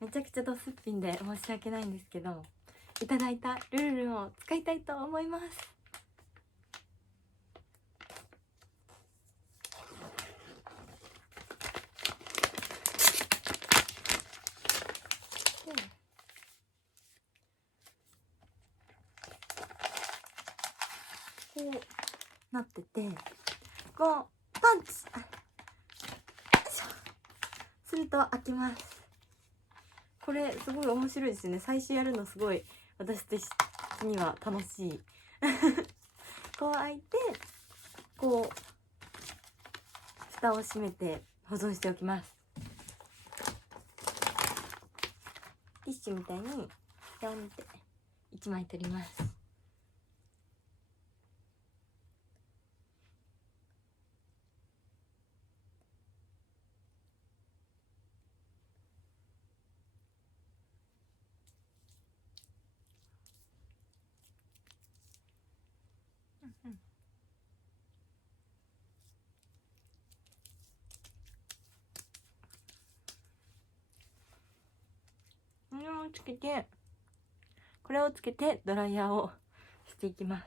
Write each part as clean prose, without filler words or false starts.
めちゃくちゃドすっぴんで申し訳ないんですけど、いただいたルルルンを使いたいと思います。こうなってて、こうパンチすると開きます。これすごい面白いですよね。最初やるのすごい私的には楽しいこう開いて、こう蓋を閉めて保存しておきます。ティッシュみたいにピョンって1枚取ります。これをつけてドライヤーをしていきます。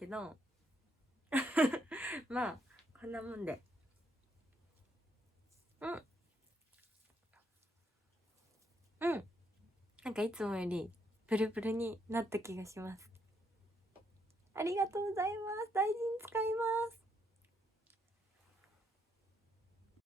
けどまあこんなもんで、なんかいつもよりプルプルになった気がします。ありがとうございます。大事に使います。